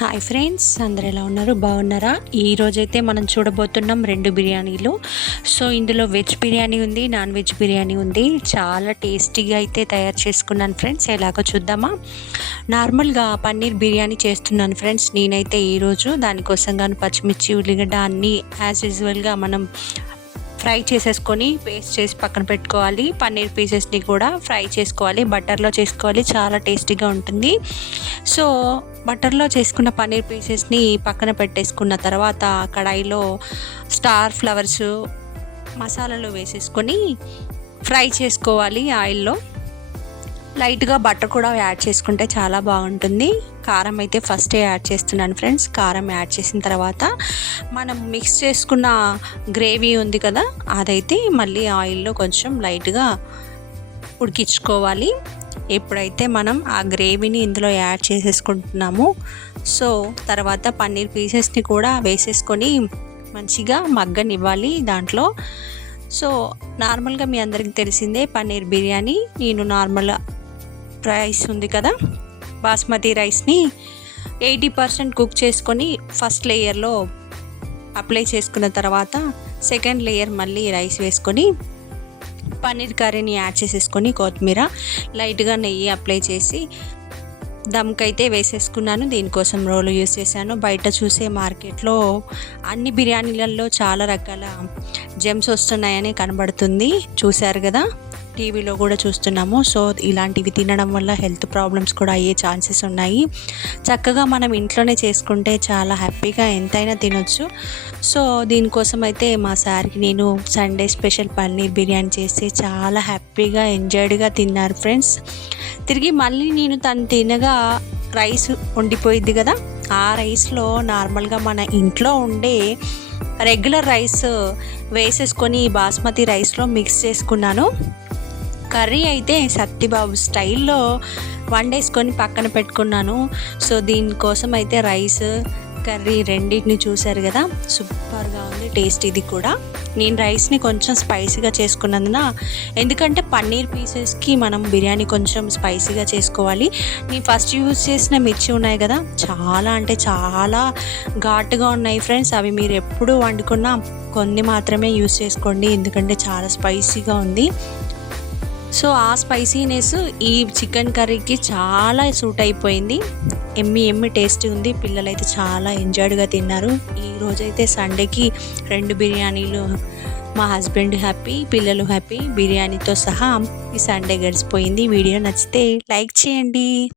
Hi friends అందరు ఎలా ఉన్నారు? బాగున్నారా? ఈరోజైతే మనం చూడబోతున్నాం రెండు బిర్యానీలు. సో ఇందులో వెజ్ బిర్యానీ ఉంది నాన్ వెజ్ బిర్యానీ ఉంది. చాలా టేస్టీగా అయితే తయారు చేసుకున్నాను ఫ్రెండ్స్ ఎలాగో చూద్దామా? నార్మల్గా పన్నీర్ బిర్యానీ చేస్తున్నాను ఫ్రెండ్స్ నేనైతే ఈరోజు దానికోసం కానీ పచ్చిమిర్చి ఉల్లిగడ్డ అన్నీ యాజ్ యూజువల్గా మనం ఫ్రై చేసేసుకొని పేస్ట్ చేసి పక్కన పెట్టుకోవాలి. పన్నీర్ పీసెస్ని కూడా ఫ్రై చేసుకోవాలి బటర్లో చేసుకోవాలి. చాలా టేస్టీగా ఉంటుంది. సో బటర్లో చేసుకున్న పన్నీర్ పీసెస్ని పక్కన పెట్టేసుకున్న తర్వాత కడాయిలో స్టార్ ఫ్లవర్స్ మసాలాలు వేసేసుకొని ఫ్రై చేసుకోవాలి ఆయిల్లో. లైట్గా బటర్ కూడా యాడ్ చేసుకుంటే చాలా బాగుంటుంది. కారం అయితే ఫస్టే యాడ్ చేస్తున్నాను ఫ్రెండ్స్. కారం యాడ్ చేసిన తర్వాత మనం మిక్స్ చేసుకున్న గ్రేవీ ఉంది కదా అదైతే మళ్ళీ ఆయిల్లో కొంచెం లైట్గా ఉడికించుకోవాలి. ఎప్పుడైతే మనం ఆ గ్రేవీని ఇందులో యాడ్ చేసేసుకుంటున్నాము సో తర్వాత పన్నీర్ పీసెస్ని కూడా వేసేసుకొని మంచిగా మగ్గనివ్వాలి దాంట్లో. సో నార్మల్గా మీ అందరికి తెలిసిందే పన్నీర్ బిర్యానీ. నేను నార్మల్ రైస్ ఉంది కదా బాస్మతి రైస్ని ఎయిటీ పర్సెంట్ కుక్ చేసుకొని ఫస్ట్ లేయర్లో అప్లై చేసుకున్న తర్వాత సెకండ్ లేయర్ మళ్ళీ రైస్ వేసుకొని పన్నీర్ కర్రీని యాడ్ చేసేసుకొని కొత్తిమీర లైట్గా నెయ్యి అప్లై చేసి దమ్కైతే వేసేసుకున్నాను. దీనికోసం రోలు యూస్ చేశాను. బయట చూసే మార్కెట్లో అన్ని బిర్యానీలలో చాలా రకాల జెమ్స్ వస్తున్నాయని కనబడుతుంది. చూశారు కదా? టీవీలో కూడా చూస్తున్నాము. సో ఇలాంటివి తినడం వల్ల హెల్త్ ప్రాబ్లమ్స్ కూడా అయ్యే ఛాన్సెస్ ఉన్నాయి. చక్కగా మనం ఇంట్లోనే చేసుకుంటే చాలా హ్యాపీగా ఎంతైనా తినొచ్చు. సో దీనికోసం అయితే మా సార్కి నేను సండే స్పెషల్ పన్నీర్ బిర్యానీ చేసి చాలా హ్యాపీగా ఎంజాయ్డ్గా తిన్నారు ఫ్రెండ్స్. తిరిగి మళ్ళీ నేను తను తినగా రైస్ ఉండిపోయింది కదా? ఆ రైస్లో నార్మల్గా మన ఇంట్లో ఉండే రెగ్యులర్ రైస్ వేసేసుకొని బాస్మతి రైస్లో మిక్స్ చేసుకున్నాను. కర్రీ అయితే సత్తిబాబు స్టైల్లో వండేసుకొని పక్కన పెట్టుకున్నాను. సో దీనికోసం అయితే రైస్ కర్రీ రెండింటిని చూశారు కదా. సూపర్గా ఉంది టేస్ట్ ఇది కూడా. నేను రైస్ని కొంచెం స్పైసీగా చేసుకున్నందున ఎందుకంటే పన్నీర్ పీసెస్కి మనం బిర్యానీ కొంచెం స్పైసీగా చేసుకోవాలి. నేను ఫస్ట్ యూజ్ చేసిన మిర్చి ఉన్నాయి కదా. చాలా అంటే చాలా ఘాటుగా ఉన్నాయి ఫ్రెండ్స్. అవి మీరు ఎప్పుడు వండుకున్నా కొన్ని మాత్రమే యూజ్ చేసుకోండి. ఎందుకంటే చాలా స్పైసీగా ఉంది. సో ఆ స్పైసీనెస్ ఈ చికెన్ కర్రీకి చాలా సూట్ అయిపోయింది. ఎమ్మి ఎమ్మి టేస్ట్ ఉంది. పిల్లలైతే చాలా ఎంజాయ్డ్గా తిన్నారు. ఈ రోజైతే సండేకి రెండు బిర్యానీలు మా హస్బెండ్ హ్యాపీ పిల్లలు హ్యాపీ బిర్యానీతో సహా ఈ సండే గడిచిపోయింది. వీడియో నచ్చితే లైక్ చేయండి.